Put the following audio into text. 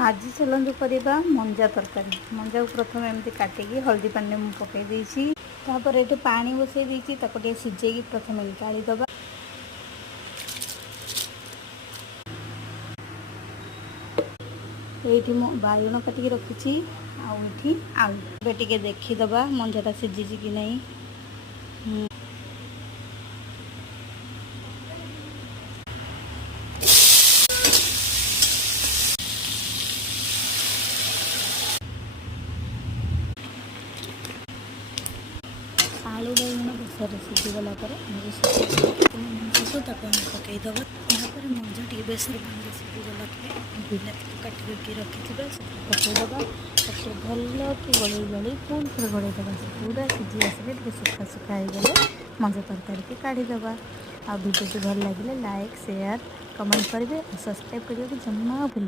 आज चलतु करवा मंजा तरकारी। मंजा को प्रथम एमती काटिकी हल्दी पानी में पकई देसी तापर ये पानी बसई देती सिझे प्रथम गाड़ी दबा। ये बाइगण काटिकी रखी आउठी आलू टे देखीदबा मंजाटा सिझी कि नहीं। आलू बाइगण बेसर सिझीगला पकईदब तापर मंजा टे बेसर पानी सिझीगला बिलाती काटिक रखी पकईदबा भल कि गलई गलई पुल फिर गलईदबा पूरा सिझी आसिले सुखा सुखा हो मंजा तरकारी के काढ़ीदबा। आ वीडियो भल लगे लाइक शेयर कमेंट करेंगे और सब्सक्राइब करने जमा भूल।